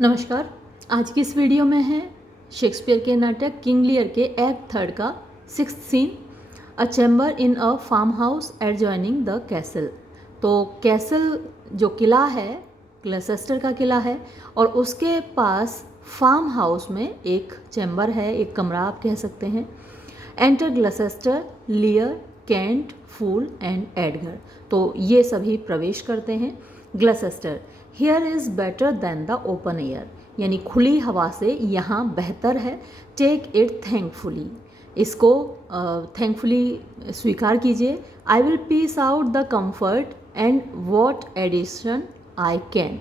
नमस्कार। आज की इस वीडियो में है शेक्सपियर के नाटक किंग लियर के एक्ट थर्ड का 6th scene, a chamber in a farm house adjoining the castle. तो कैसल जो किला है, ग्लसेस्टर का किला है, और उसके पास फार्म हाउस में एक चैम्बर है, एक कमरा आप कह सकते हैं। Enter Gloucester, Lear, Kent, fool and Edgar. तो ये सभी प्रवेश करते हैं। Gloucester, here is better than the open air, यानी खुली हवा से यहाँ बेहतर है। टेक इट थैंकफुली, इसको थैंकफुली स्वीकार कीजिए। I will piece out the comfort and what addition I can,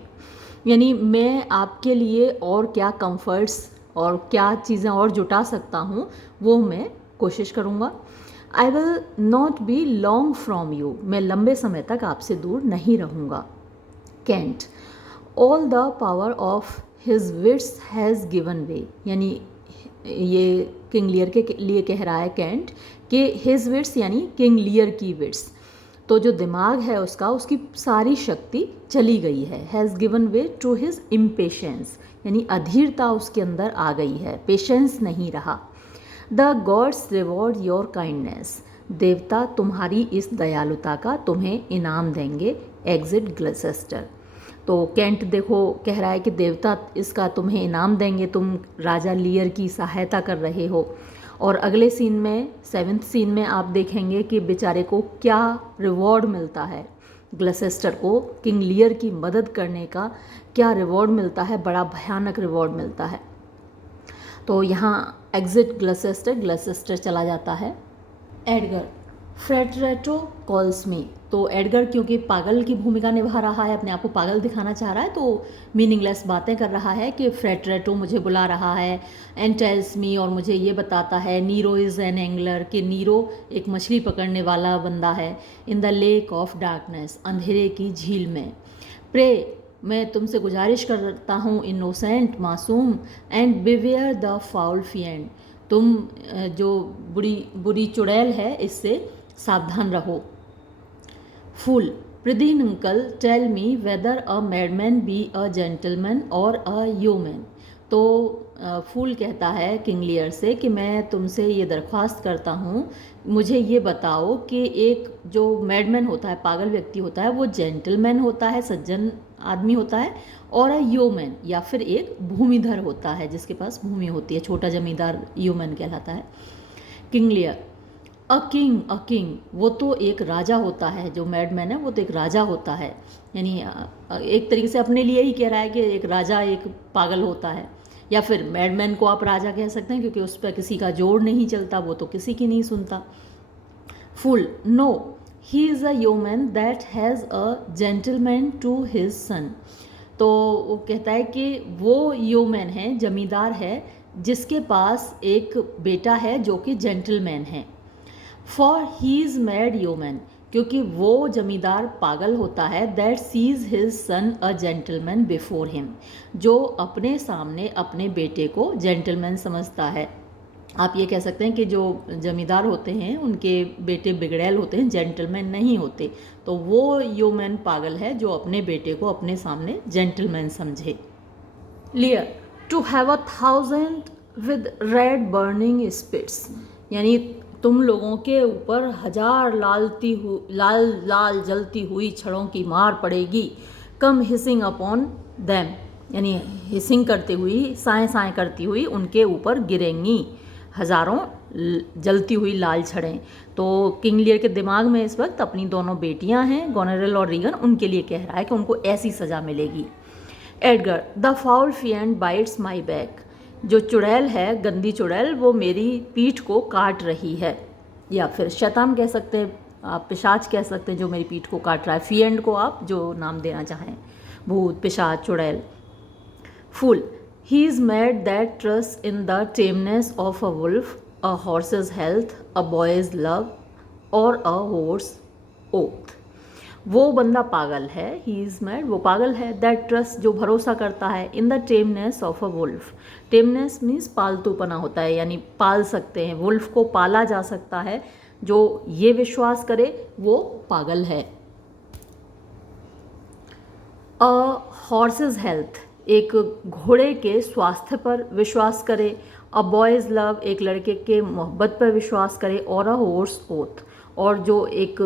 यानी मैं आपके लिए और क्या कंफर्ट्स और क्या चीज़ें और जुटा सकता हूँ वो मैं कोशिश करूँगा। I will not be long from you, मैं लंबे समय तक आपसे दूर नहीं रहूँगा। Kent, all the power of his wits has given way, यानी ये किंग लियर के लिए कह रहा है कैंट कि हिज विट्स यानी किंग लियर की विट्स, तो जो दिमाग है उसका, उसकी सारी शक्ति चली गई है। Has given way to his impatience, यानी अधीरता उसके अंदर आ गई है, पेशेंस नहीं रहा। The gods reward your kindness, देवता तुम्हारी इस दयालुता का तुम्हें इनाम देंगे। एग्जिट ग्लसेस्टर, तो कैंट देखो कह रहा है कि देवता इसका तुम्हें इनाम देंगे, तुम राजा लियर की सहायता कर रहे हो। और अगले सीन में 7th सीन में आप देखेंगे कि बेचारे को क्या रिवॉर्ड मिलता है, ग्लसेस्टर को किंग लियर की मदद करने का क्या रिवॉर्ड मिलता है, बड़ा भयानक रिवॉर्ड मिलता है। तो यहाँ एग्जिट ग्लसेस्टर, ग्लसेस्टर चला जाता है। एडगर, फ्रेटरेटो कॉल्स मी, तो एडगर क्योंकि पागल की भूमिका निभा रहा है, अपने आप को पागल दिखाना चाह रहा है, तो मीनिंगलेस बातें कर रहा है कि फ्रेटरेटो मुझे बुला रहा है, एंड टेल्स मी, और मुझे ये बताता है, नीरो इज़ एन एंगलर, कि नीरो एक मछली पकड़ने वाला बंदा है, in the lake of darkness, अंधेरे की झील में। प्रे, मैं तुमसे गुजारिश करता हूँ, इनोसेंट, मासूम, and beware the foul fiend, तुम जो बुरी चुड़ैल है इससे सावधान रहो। Fool, prithee uncle tell me whether a madman be a gentleman और अ ह्यूमन। तो फूल कहता है किंग लियर से कि मैं तुमसे ये दरख्वास्त करता हूँ, मुझे ये बताओ कि एक जो मैडमैन होता है, पागल व्यक्ति होता है, वो जेंटलमैन होता है, सज्जन आदमी होता है, और अ ह्यूमन या फिर एक भूमिधर होता है जिसके पास भूमि होती है, छोटा जमींदार ह्यूमन कहलाता है। किंग लियर, अ किंग, वो तो एक राजा होता है, जो मैडमैन है वो तो एक राजा होता है, यानी एक तरीके से अपने लिए ही कह रहा है कि एक राजा एक पागल होता है, या फिर मैडमैन को आप राजा कह सकते हैं क्योंकि उस पर किसी का जोर नहीं चलता, वो तो किसी की नहीं सुनता। Fool, no, he is a human that has a gentleman to his son, तो वो कहता है कि वो ह्यूमन है, जमींदार है, जिसके पास एक बेटा है जो कि जेंटलमैन है। For he is mad human, क्योंकि वो जमींदार पागल होता है, that sees his son a gentleman before him, जो अपने सामने अपने बेटे को जेंटलमैन समझता है। आप ये कह सकते हैं कि जो जमींदार होते हैं उनके बेटे बिगड़ैल होते हैं, जेंटलमैन नहीं होते, तो वो ह्यूमन पागल है जो अपने बेटे को अपने सामने जेंटलमैन समझे। Lear, to have 1,000 with red burning spits, यानी तुम लोगों के ऊपर 1000 लाल जलती हुई छड़ों की मार पड़ेगी। कम हिसिंग अपॉन दैम, यानी हिसिंग करती हुई, साएं साएं करती हुई उनके ऊपर गिरेंगी हज़ारों जलती हुई लाल छड़ें। तो किंग लियर के दिमाग में इस वक्त अपनी दोनों बेटियां हैं, गोनेरिल और रीगन, उनके लिए कह रहा है कि उनको ऐसी सज़ा मिलेगी। Edgar, the foul fiend bites my back, जो चुड़ैल है, गंदी चुड़ैल, वो मेरी पीठ को काट रही है, या फिर शैतान कह सकते हैं आप, पिशाच कह सकते हैं जो मेरी पीठ को काट रहा है, फिएंड को आप जो नाम देना चाहें, भूत, पिशाच, चुड़ैल। Fool, he is mad that trust in the tameness of a wolf, a horse's health, a boy's love और अ हॉर्स ओथ, वो बंदा पागल है, ही इज़ मैड, वो पागल है, दैट ट्रस्ट, जो भरोसा करता है, in the tameness of a wolf, tameness means पालतूपना होता है, यानी पाल सकते हैं, वुल्फ को पाला जा सकता है, जो ये विश्वास करे वो पागल है। अ हॉर्सेज हेल्थ, एक घोड़े के स्वास्थ्य पर विश्वास करे, अ बॉयज़ लव एक लड़के के मोहब्बत पर विश्वास करे, और अ हॉर्स ओथ और जो एक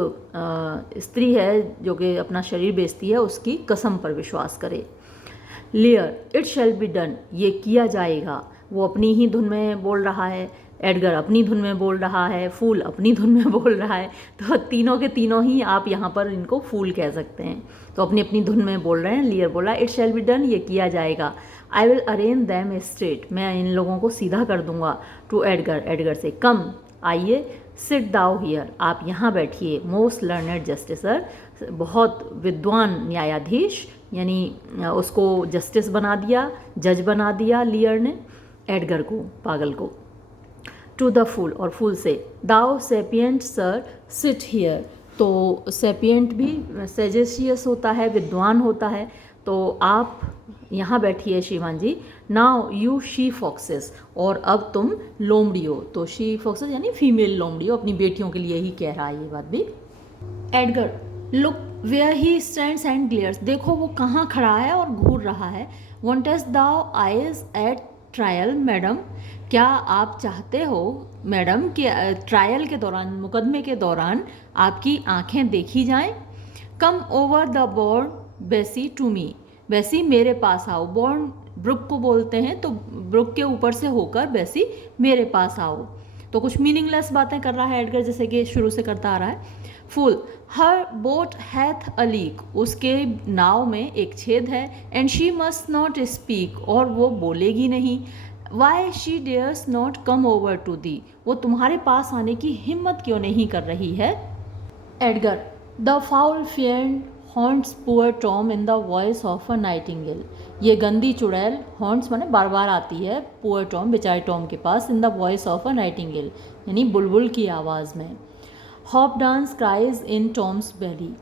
स्त्री है जो कि अपना शरीर बेचती है उसकी कसम पर विश्वास करे। लियर इट शैल बी डन ये किया जाएगा, वो अपनी ही धुन में बोल रहा है, एडगर अपनी धुन में बोल रहा है, फूल अपनी धुन में बोल रहा है। तो तीनों के तीनों ही आप यहाँ पर इनको फूल कह सकते हैं, तो अपनी अपनी धुन में बोल रहे हैं। लियर बोला इट शैल बी डन ये किया जाएगा, I will arrange them straight मैं इन लोगों को सीधा कर दूंगा। टू एडगर एडगर से कम आइए, सिट दाउ हियर आप यहाँ बैठिए, मोस्ट लर्नड जस्टिसर बहुत विद्वान न्यायाधीश, यानी उसको जस्टिस बना दिया, जज बना दिया लियर ने एडगर को, पागल को। टू द फूल और फूल से, दाउ सेपियंट सर सिट हियर तो सेपियंट भी सेजेशियस होता है, विद्वान होता है, तो आप यहाँ बैठिए श्रीमान जी। नाउ यू शी फॉक्सेस और अब तुम लोमड़ी हो, तो शी फॉक्सेस यानी फीमेल लोमड़ी हो, अपनी बेटियों के लिए ही कह रहा है ये बात भी। Edgar look where he stands and glares देखो वो कहाँ खड़ा है और घूर रहा है। Wantest thou eyes at trial madam क्या आप चाहते हो मैडम कि ट्रायल के दौरान, मुकदमे के दौरान आपकी आंखें देखी जाएं। कम ओवर द बोर्ड बेसी टू मी बेसी मेरे पास आओ, बोर्ड ब्रुक को बोलते हैं, तो ब्रुक के ऊपर से होकर बेसी मेरे पास आओ। तो कुछ मीनिंगलेस बातें कर रहा है एडगर, जैसे कि शुरू से करता आ रहा है। Fool her boat hath a leak उसके नाव में एक छेद है, and she must not speak और वो बोलेगी नहीं। Why she dares not come over to thee वो तुम्हारे पास आने की हिम्मत क्यों नहीं कर रही है। Edgar the foul fiend haunts poor Tom in the voice of a nightingale ये गंदी चुड़ैल, हॉन्ट्स माने बार बार आती है, पुअर टॉम बेचारे टॉम के पास, in the voice of a nightingale यानी बुलबुल की आवाज़ में। Hop dance cries in Tom's belly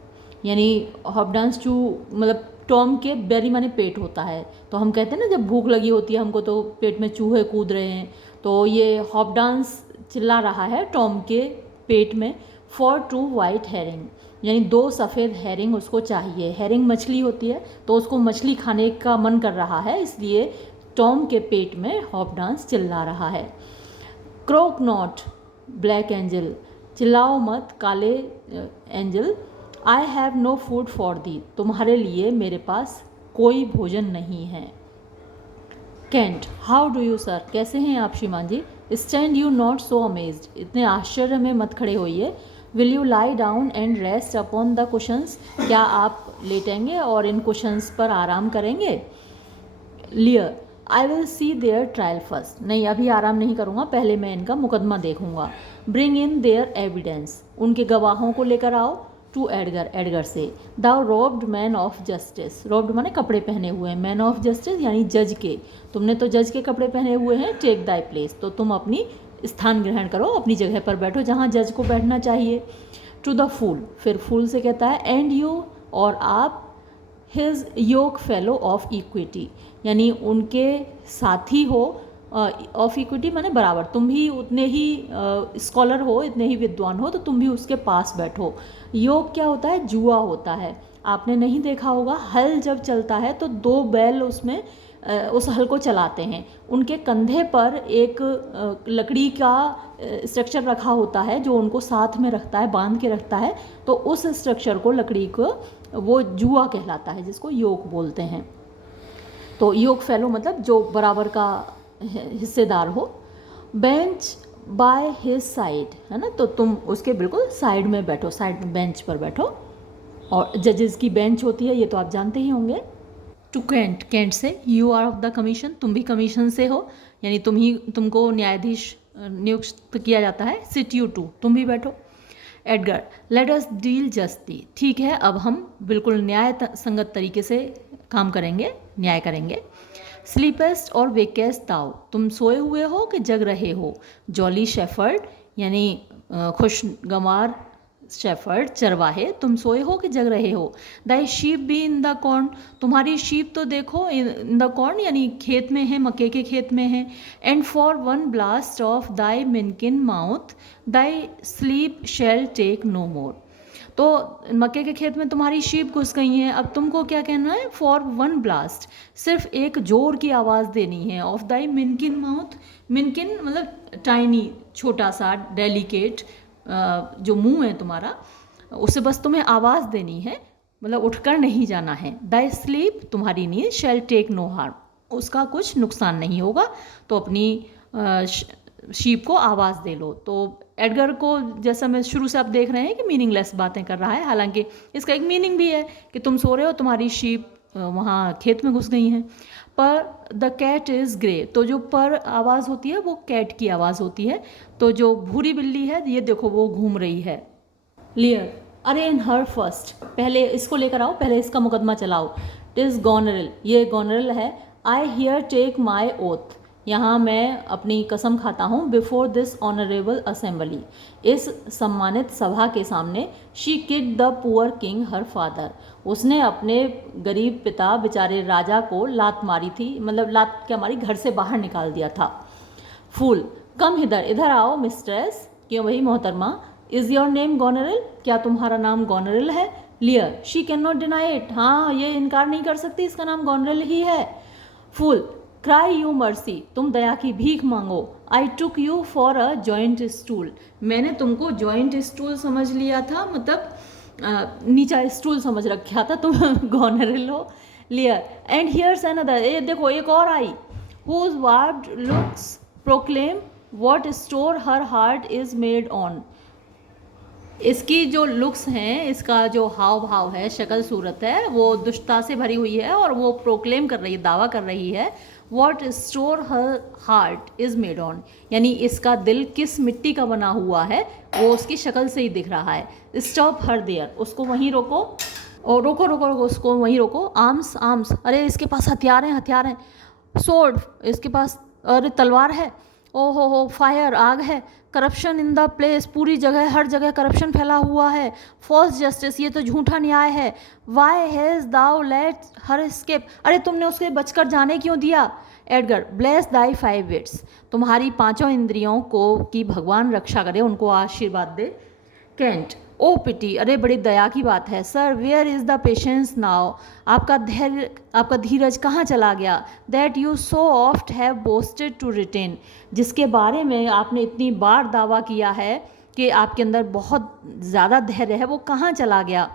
यानी हॉप डांस चू मतलब टॉम के बेरी माने पेट होता है, तो हम कहते हैं ना जब भूख लगी होती है हमको तो पेट में चूहे कूद रहे हैं, तो ये हॉप डांस चिल्ला रहा है टॉम के पेट में। फॉर टू वाइट हेरिंग यानी 2 सफ़ेद हेरिंग उसको चाहिए, हेरिंग मछली होती है तो उसको मछली खाने का मन कर रहा है, इसलिए टॉम के पेट में हॉप डांस चिल्ला रहा है। क्रोक नॉट ब्लैक एंजल चिल्लाओ मत काले angel. I have no food for thee तुम्हारे लिए मेरे पास कोई भोजन नहीं है। Kent how do you sir कैसे हैं आप श्रीमान जी। Stand you not so amazed इतने आश्चर्य में मत खड़े होइए। Will you lie down and rest upon the cushions क्या आप लेटेंगे और इन कुशंस पर आराम करेंगे। Lear I will see there trial first नहीं अभी आराम नहीं करूँगा, पहले मैं इनका मुकदमा देखूंगा। ब्रिंग इन देयर एविडेंस उनके गवाहों को लेकर आओ। टू एडगर एडगर से, thou robed man of justice robed माने कपड़े पहने हुए हैं, मैन ऑफ जस्टिस यानी जज के, तुमने तो जज के कपड़े पहने हुए हैं। टेक दाई प्लेस तो तुम अपनी स्थान ग्रहण करो, अपनी जगह पर बैठो जहाँ जज को बैठना चाहिए। टू द फूल फिर फूल से कहता है एंड यू और आप his yoke fellow of equity यानी उनके साथी हो, ऑफ इक्विटी माने बराबर, तुम भी उतने ही स्कॉलर हो, इतने ही विद्वान हो, तो तुम भी उसके पास बैठो। योग क्या होता है, जुआ होता है। आपने नहीं देखा होगा, हल जब चलता है तो 2 बैल उसमें उस हल को चलाते हैं, उनके कंधे पर एक लकड़ी का स्ट्रक्चर रखा होता है जो उनको साथ में रखता है, बांध के रखता है, तो उस स्ट्रक्चर को, लकड़ी को, वो जुआ कहलाता है जिसको योग बोलते हैं। तो योग फेलो मतलब जो बराबर का हिस्सेदार हो। बेंच बाय हिज साइड है ना, तो तुम उसके बिल्कुल साइड में बैठो, साइड में बेंच पर बैठो। और जजेस की बेंच होती है ये तो आप जानते ही होंगे। टू कैंट कैंट से you are of the commission तुम भी कमीशन से हो यानी तुमको न्यायाधीश नियुक्त किया जाता है। सिट यू टू तुम भी बैठो। Edgar let us deal justly ठीक है अब हम बिल्कुल न्याय संगत तरीके से काम करेंगे, न्याय करेंगे। स्लीपेस्ट और वेकेस्ट दाउ तुम सोए हुए हो कि जग रहे हो। जॉली शेफर्ड यानी खुशगवार शेफर्ड चरवाहे तुम सोए हो कि जग रहे हो। Thy sheep be in the corn तुम्हारी शीप तो देखो इन द कॉर्न यानी खेत में है, मक्के के खेत में है। And for one blast of thy minikin mouth thy sleep shall take no more तो मक्के के खेत में तुम्हारी शीप घुस गई हैं, अब तुमको क्या कहना है, फॉर वन ब्लास्ट, सिर्फ एक जोर की आवाज़ देनी है, ऑफ दाई मिनकिन माउथ, मिनकिन मतलब टाइनी, छोटा सा डेलिकेट जो मुंह है तुम्हारा, उससे बस तुम्हें आवाज़ देनी है, मतलब उठकर नहीं जाना है। द स्लीप, तुम्हारी नींद, शैल टेक नो हार्म, उसका कुछ नुकसान नहीं होगा, तो अपनी शीप को आवाज़ दे लो। तो एडगर को, जैसा मैं शुरू से आप देख रहे हैं कि मीनिंगलेस बातें कर रहा है, हालांकि इसका एक मीनिंग भी है कि तुम सो रहे हो, तुम्हारी शीप वहाँ खेत में घुस गई हैं। पर द कैट इज़ ग्रे, तो जो पर आवाज़ होती है वो कैट की आवाज़ होती है। तो जो भूरी बिल्ली है, ये देखो वो घूम रही है। लियर, अरे इन हर फर्स्ट, पहले इसको लेकर आओ, पहले इसका मुकदमा चलाओ। टिज गॉनरल, ये गॉनरल है। I here take my oath, यहाँ मैं अपनी कसम खाता हूँ। बिफोर दिस ऑनरेबल असेंबली, इस सम्मानित सभा के सामने। She kid the poor king her father, उसने अपने गरीब पिता बेचारे राजा को लात मारी थी, मतलब लात क्या मारी, घर से बाहर निकाल दिया था। फूल, कम हिदर, इधर आओ मिस्ट्रेस, क्यों भाई मोहतरमा। इज़ योर नेम गॉनरल, क्या तुम्हारा नाम गॉनरल है। लियर, she can not deny it, हाँ ये इनकार नहीं कर सकती, इसका नाम गॉनरल ही है। फूल, क्राई यू मर्सी, तुम दया की भीख मांगो। I took you for a joint stool, मैंने तुमको जॉइंट स्टूल समझ लिया था, मतलब नीचा स्टूल समझ रखा था, तुम गॉनरल हो। लियर, एंड हियर्स अनदर, ये देखो एक और आई। Whose warped looks proclaim what store her heart is made on, इसकी जो लुक्स हैं, इसका जो हाव भाव है, शक्ल सूरत है, वो दुष्टता से भरी हुई है और वो प्रोक्लेम कर रही है, दावा कर रही है, what store her heart is made on, यानी इसका दिल किस मिट्टी का बना हुआ है वो उसकी शक्ल से ही दिख रहा है। स्टॉप हर देयर, उसको वहीं रोको, और रोको रोको रोको, उसको वहीं रोको। आर्म्स आर्म्स, अरे इसके पास हथियार हैं, हथियार हैं। सोर्ड, इसके पास अरे तलवार है। ओ हो, फायर, आग है। करप्शन इन द प्लेस, पूरी जगह, हर जगह करप्शन फैला हुआ है। फॉल्स जस्टिस, ये तो झूठा न्याय है। Why has thou let her escape, अरे तुमने उसके बचकर जाने क्यों दिया। एडगर, ब्लेस दाई 5 विट्स, तुम्हारी 5 इंद्रियों को की भगवान रक्षा करे, उनको आशीर्वाद दे। कैंट, ओ पिटी, अरे बड़ी दया की बात है। Sir, where is the patience now, आपका धैर्य, आपका धीरज कहाँ चला गया। That you so oft have boasted to retain, जिसके बारे में आपने इतनी बार दावा किया है कि आपके अंदर बहुत ज़्यादा धैर्य है, वो कहाँ चला गया।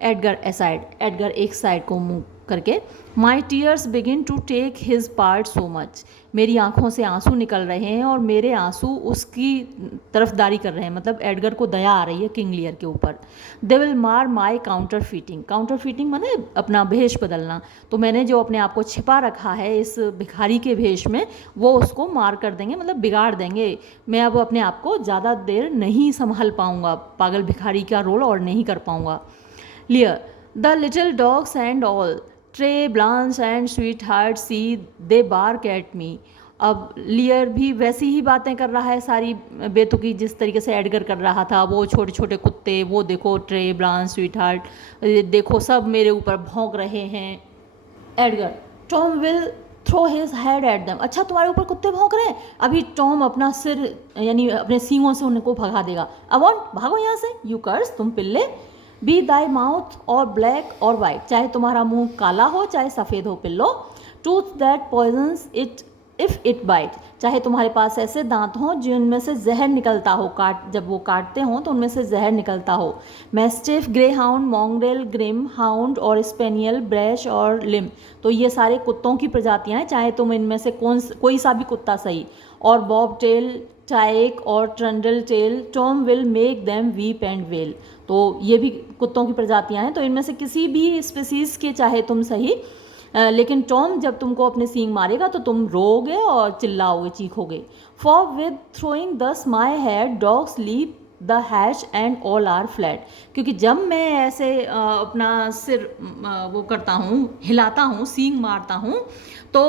एडगर एसाइड, एडगर एक साइड को मुंह करके। My tears begin to take his part so much, मेरी आंखों से आंसू निकल रहे हैं और मेरे आंसू उसकी तरफदारी कर रहे हैं, मतलब एडगर को दया आ रही है किंग लियर के ऊपर। दे विल मार माई काउंटर फीटिंग, काउंटर फीटिंग माने अपना भेष बदलना, तो मैंने जो अपने आप को छिपा रखा है इस भिखारी के भेष में, वो उसको मार कर देंगे, मतलब बिगाड़ देंगे। मैं अब अपने आप को ज़्यादा देर नहीं संभाल पाऊँगा, पागल भिखारी का रोल और नहीं कर पाऊँगा। Lear, the little dogs and all, Tray, Blanch and sweetheart see they bark at me. अब लियर भी वैसी ही बातें कर रहा है सारी बेतुकी, जिस तरीके से एडगर कर रहा था। वो छोटे छोटे कुत्ते, वो देखो ट्रे, ब्लांच, स्वीट हार्ट, देखो सब मेरे ऊपर भौंक रहे हैं। Edgar, Tom will throw his head at them, अच्छा तुम्हारे ऊपर कुत्ते भौंक रहे हैं, अभी टॉम अपना सिर यानी अपने सींगों से उनको भगा देगा। अवॉन्ट, भागो यहाँ से। यू कर्स, तुम पिल्ले। बी दाई माउथ और ब्लैक और वाइट, चाहे तुम्हारा मुंह काला हो चाहे सफ़ेद हो पिल्लो। Tooth that poisons it if it bite, चाहे तुम्हारे पास ऐसे दांत हों जिनमें से जहर निकलता हो, जब वो काटते हों तो उनमें से जहर निकलता हो। Mastiff, greyhound, mongrel, grim hound और स्पेनियल, ब्रैश और लिम, तो ये सारे कुत्तों की प्रजातियाँ हैं, चाहे तुम इनमें से कोई सा भी कुत्ता सही। और बॉब टेल, टाइक और trundle tail, Tom will make them weep and wail, तो ये भी कुत्तों की प्रजातियां हैं, तो इनमें से किसी भी स्पीसीज के चाहे तुम सही, लेकिन टॉम जब तुमको अपने सींग मारेगा तो तुम रोओगे और चिल्लाओगे, चीखोगे। For with throwing thus my head dogs leap the hash and all are flat, क्योंकि जब मैं ऐसे अपना सिर वो करता हूँ, हिलाता हूँ, सींग मारता हूँ, तो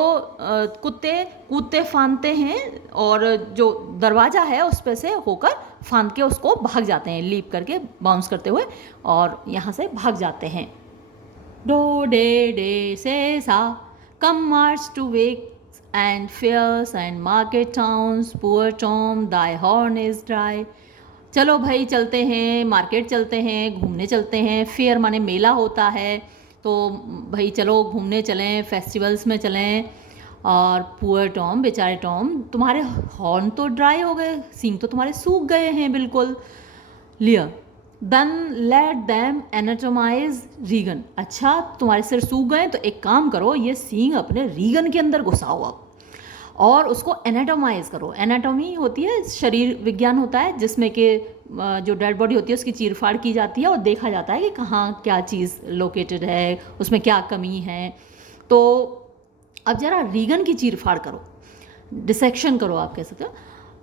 कुत्ते कूदते फांदते हैं और जो दरवाज़ा है उस पर से होकर फांद के उसको भाग जाते हैं, लीप करके बाउंस करते हुए, और यहाँ से भाग जाते हैं। डो डे डे से सा, come march to wake and fairs and market towns, poor Tom, thy horn is dry. चलो भाई चलते हैं, मार्केट चलते हैं, घूमने चलते हैं। फेयर माने मेला होता है, तो भाई चलो घूमने चलें, फेस्टिवल्स में चलें। और पुअर टॉम, बेचारे टॉम, तुम्हारे हॉर्न तो ड्राई हो गए, सींग तो तुम्हारे सूख गए हैं बिल्कुल। Lear then let them anatomize Regan. अच्छा तुम्हारे सिर सूख गए तो एक काम करो, ये सींग अपने रीगन के अंदर घुसाओ अब, और उसको एनाटोमाइज करो। एनाटोमी होती है, शरीर विज्ञान होता है, जिसमें कि जो डेड बॉडी होती है उसकी चीरफाड़ की जाती है और देखा जाता है कि कहाँ क्या चीज़ लोकेटेड है, उसमें क्या कमी है। तो अब ज़रा रीगन की चीरफाड़ करो, डिसेक्शन करो आप कह सकते हो।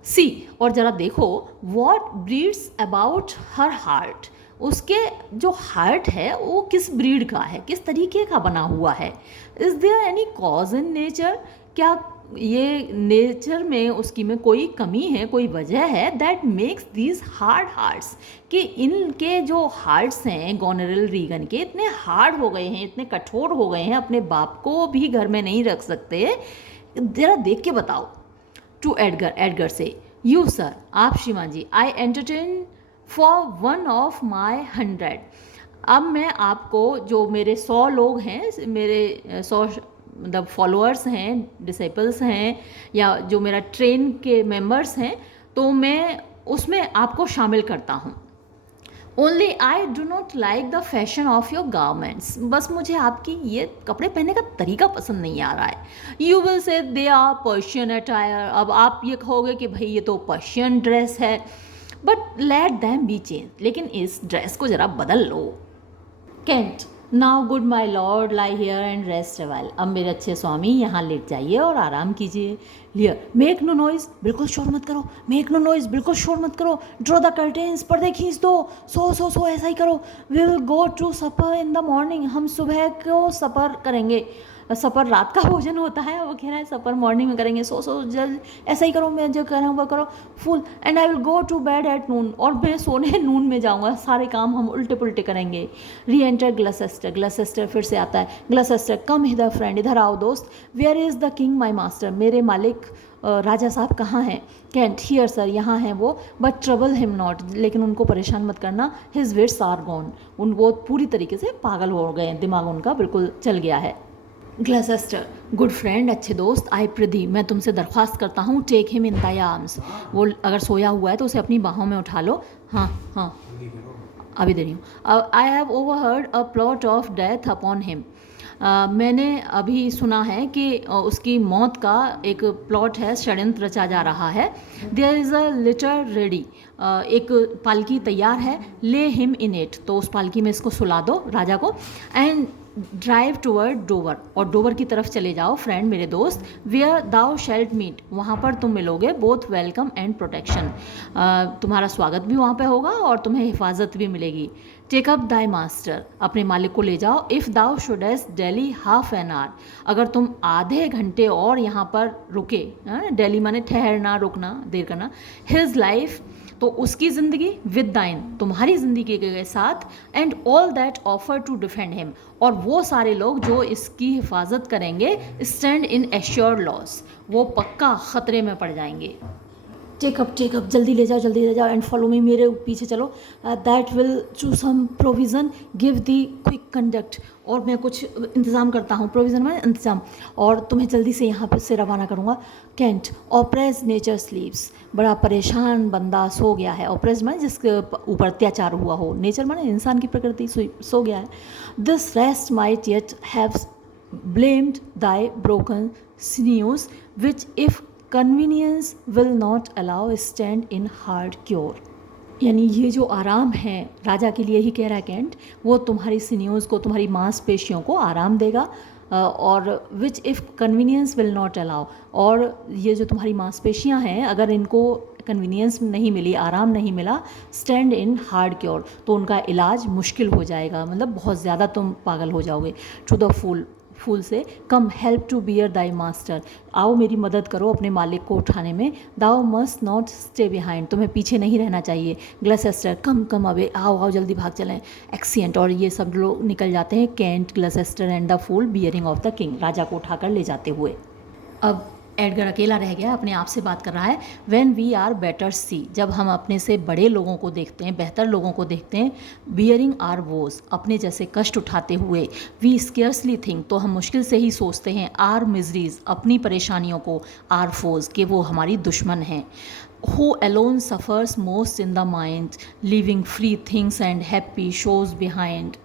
सी, और ज़रा देखो what breeds about her heart. उसके जो हार्ट है वो किस ब्रीड का है, किस तरीके का बना हुआ है। Is there any cause in nature, क्या ये नेचर में उसकी में कोई कमी है, कोई वजह है that makes these hard hearts, कि इनके जो हार्ट्स हैं गोनेरल रीगन के इतने हार्ड हो गए हैं, इतने कठोर हो गए हैं, अपने बाप को भी घर में नहीं रख सकते। ज़रा देख के बताओ। टू एडगर, एडगर से, यू सर, आप श्रीमान जी, I entertain for one of my 100। अब मैं आपको, जो मेरे 100 लोग हैं, मेरे 100 मतलब फॉलोअर्स हैं, डिसेपल्स हैं, या जो मेरा ट्रेन के मेंबर्स हैं, तो मैं उसमें आपको शामिल करता हूँ। Only I do not like the fashion of your garments. बस मुझे आपकी ये कपड़े पहनने का तरीका पसंद नहीं आ रहा है। You will say they are Persian attire. अब आप ये कहोगे कि भाई ये तो पर्शियन ड्रेस है, but let them be change, लेकिन इस ड्रेस को ज़रा बदल लो। Kent, now good my lord lie here and rest awhile. अब मेरे अच्छे स्वामी यहाँ लेट जाइए और आराम कीजिए। लियर, मेक नो नॉइज, बिल्कुल शोर मत करो। मेक नो नॉइज, बिल्कुल शोर मत करो। ड्रॉ द कर्टेन्स, पर्दे खींच दो। सो ऐसा ही करो। We will go to supper in the morning, हम सुबह को सपर करेंगे। सपर रात का भोजन होता है, वो कह रहा है सपर मॉर्निंग में करेंगे। सो जल्द ऐसा ही करो, मैं जो कह रहा हूँ वो करो fool. And I will go to bed at noon, और मैं सोने नून में जाऊँगा। सारे काम हम उल्टे पुल्टे करेंगे। री एंटर ग्लसेस्टर, ग्लसेस्टर फिर से आता है। ग्लसेस्टर, कम हिदर फ्रेंड, इधर आओ दोस्त। Where is the king my master, मेरे मालिक राजा साहब कहाँ हैं। कैंट, हियर सर, यहाँ हैं वो, बट ट्रबल हिम नॉट, लेकिन उनको परेशान मत करना। हिज विट्स आर गॉन, वो पूरी तरीके से पागल हो गए, दिमाग उनका बिल्कुल चल गया है। ग्लसेस्टर, गुड फ्रेंड, अच्छे दोस्त, आई प्रदी, मैं तुमसे दरख्वास्त करता हूँ, take him in thy arms. वो अगर सोया हुआ है तो उसे अपनी बाहों में उठा लो। हाँ हाँ, अभी दे रही हूँ। I have overheard a plot of death upon him. मैंने अभी सुना है कि उसकी मौत का एक प्लॉट है, षड्यंत्र रचा जा रहा है। There is a litter ready, एक पालकी तैयार है। ले हिम इन इट, तो उस पालकी में इसको सुला दो, राजा को। एंड ड्राइव टूवर्ड डोवर, और डोवर की तरफ चले जाओ फ्रेंड, मेरे दोस्त। वेयर दाउ शेल्ट मीट, वहाँ पर तुम मिलोगे बोथ वेलकम एंड प्रोटेक्शन, तुम्हारा स्वागत भी वहाँ पे होगा और तुम्हें हिफाजत भी मिलेगी। टेक अप दाई मास्टर, अपने मालिक को ले जाओ। If thou shouldst daily half an hour, अगर तुम आधे घंटे और यहाँ पर रुके, डेली माने ठहरना, रुकना, देर करना। हिज लाइफ, तो उसकी ज़िंदगी, विद दाइन, तुम्हारी ज़िंदगी के साथ। And all that offer to defend him, और वो सारे लोग जो इसकी हिफाजत करेंगे, स्टैंड इन एश्योर्ड लॉस, वो पक्का ख़तरे में पड़ जाएंगे। टेकअप, जल्दी ले जाओ एंड फॉलो मी, मेरे पीछे चलो। That will to some provision, give thee quick conduct, और मैं कुछ इंतज़ाम करता हूँ, प्रोविज़न में इंतज़ाम, और तुम्हें जल्दी से यहाँ पर से रवाना करूँगा। कैंट, ऑप्रेस नेचर स्लीप्स, बड़ा परेशान बंदा सो गया है। ऑप्रेस माने जिसके ऊपर अत्याचार हुआ हो, नेचर माने इंसान की प्रकृति, सो गया है। This rest might yet have blamed Dai broken sinews which if convenience will not allow stand in hard cure। यानी ये जो आराम है, राजा के लिए ही कह रहा है कैंट, वो तुम्हारी सिन्यूज़ को, तुम्हारी मांसपेशियों को आराम देगा। और which if convenience will not allow, और ये जो तुम्हारी मांसपेशियां हैं, अगर इनको कन्वीनियंस नहीं मिली, आराम नहीं मिला, स्टैंड इन हार्ड क्योर, तो उनका इलाज मुश्किल हो जाएगा, मतलब बहुत ज़्यादा तुम पागल हो जाओगे। टू द फूल से, come help to bear thy master, आओ मेरी मदद करो अपने मालिक को उठाने में। Thou must not stay behind, तुम्हें पीछे नहीं रहना चाहिए। ग्लसेस्टर, कम अवे, आओ जल्दी भाग चलें। एक्सीडेंट, और ये सब लोग निकल जाते हैं, Kent, Gloucester and the fool bearing off the king, राजा को उठाकर ले जाते हुए। अब एडगर अकेला रह गया, अपने आप से बात कर रहा है। When we are better see, जब हम अपने से बड़े लोगों को देखते हैं, बेहतर लोगों को देखते हैं, बियरिंग आर वोज, अपने जैसे कष्ट उठाते हुए, वी स्केर्सली थिंक, तो हम मुश्किल से ही सोचते हैं, आर मिजरीज, अपनी परेशानियों को, आर फोज, कि वो हमारी दुश्मन हैं। Who alone suffers most in the mind, living free things and happy shows behind.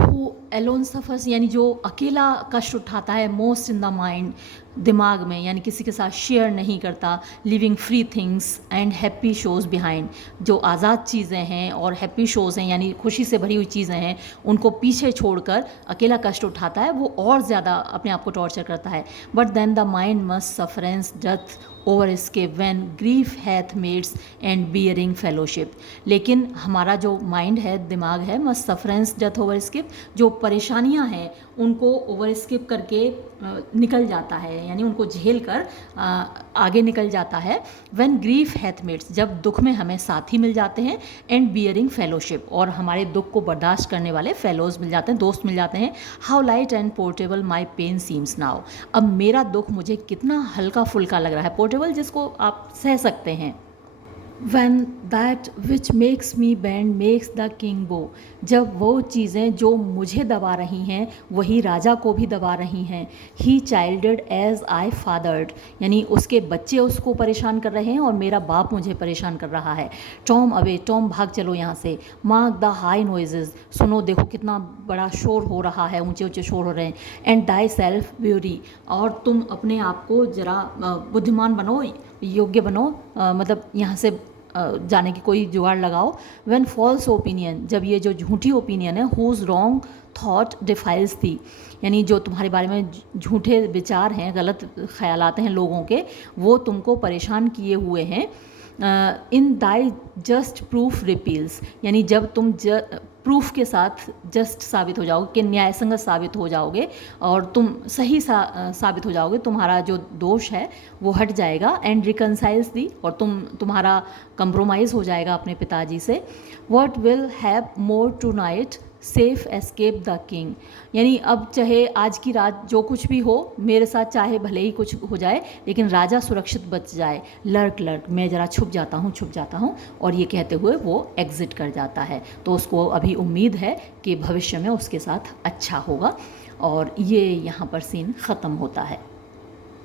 Who alone suffers यानी जो अकेला कष्ट उठाता है, मोस्ट इन द माइंड, दिमाग में, यानी किसी के साथ शेयर नहीं करता, living free things and happy shows behind, जो आज़ाद चीज़ें हैं और हैप्पी शोज़ हैं यानी खुशी से भरी हुई चीज़ें हैं, उनको पीछे छोड़कर अकेला कष्ट उठाता है, वो और ज़्यादा अपने आप को टॉर्चर करता है। But then the mind must sufferance doth o'er escape when grief hath mates and bearing fellowship। लेकिन हमारा जो माइंड है, दिमाग है, must sufferance doth o'er escape, जो परेशानियां हैं उनको ओवर स्किप करके निकल जाता है, यानी उनको झेल कर आगे निकल जाता है। व्हेन ग्रीफ हैथ मेट्स, जब दुख में हमें साथी मिल जाते हैं, एंड बियरिंग फेलोशिप, और हमारे दुख को बर्दाश्त करने वाले फेलोज मिल जाते हैं, दोस्त मिल जाते हैं। How light and portable my pain seems now, अब मेरा दुख मुझे कितना हल्का फुल्का लग रहा है, पोर्टेबल जिसको आप सह सकते हैं। When that which makes me bend makes the king bow, जब वो चीज़ें जो मुझे दबा रही हैं वही राजा को भी दबा रही हैं। He childed as I fathered, यानी उसके बच्चे उसको परेशान कर रहे हैं और मेरा बाप मुझे परेशान कर रहा है। Tom away, टॉम भाग चलो यहाँ से। Mark the high noises, सुनो देखो कितना बड़ा शोर हो रहा है, ऊंचे ऊंचे शोर हो रहे हैं। And thyself weary, और तुम अपने आप को जरा बुद्धिमान बनो, योग्य बनो, मतलब यहाँ से जाने की कोई जुगाड़ लगाओ। व्हेन फॉल्स ओपिनियन, जब ये जो झूठी ओपिनियन है, हुज रॉन्ग थॉट डिफाइल्स दी, यानी जो तुम्हारे बारे में झूठे विचार हैं, गलत ख्यालात हैं लोगों के, वो तुमको परेशान किए हुए हैं। इन दाई जस्ट प्रूफ रिपील्स, यानी जब तुम प्रूफ के साथ जस्ट साबित हो जाओगे, कि न्यायसंगत साबित हो जाओगे और तुम सही साबित हो जाओगे, तुम्हारा जो दोष है वो हट जाएगा। एंड रिकनसाइल्स दी, और तुम्हारा कंप्रोमाइज़ हो जाएगा अपने पिताजी से। What will have more tonight safe escape the king, यानी अब चाहे आज की रात जो कुछ भी हो मेरे साथ, चाहे भले ही कुछ हो जाए, लेकिन राजा सुरक्षित बच जाए। लर्क लर्क, मैं ज़रा छुप जाता हूँ, और ये कहते हुए वो एग्ज़िट कर जाता है। तो उसको अभी उम्मीद है कि भविष्य में उसके साथ अच्छा होगा, और ये यहाँ पर सीन ख़त्म होता है।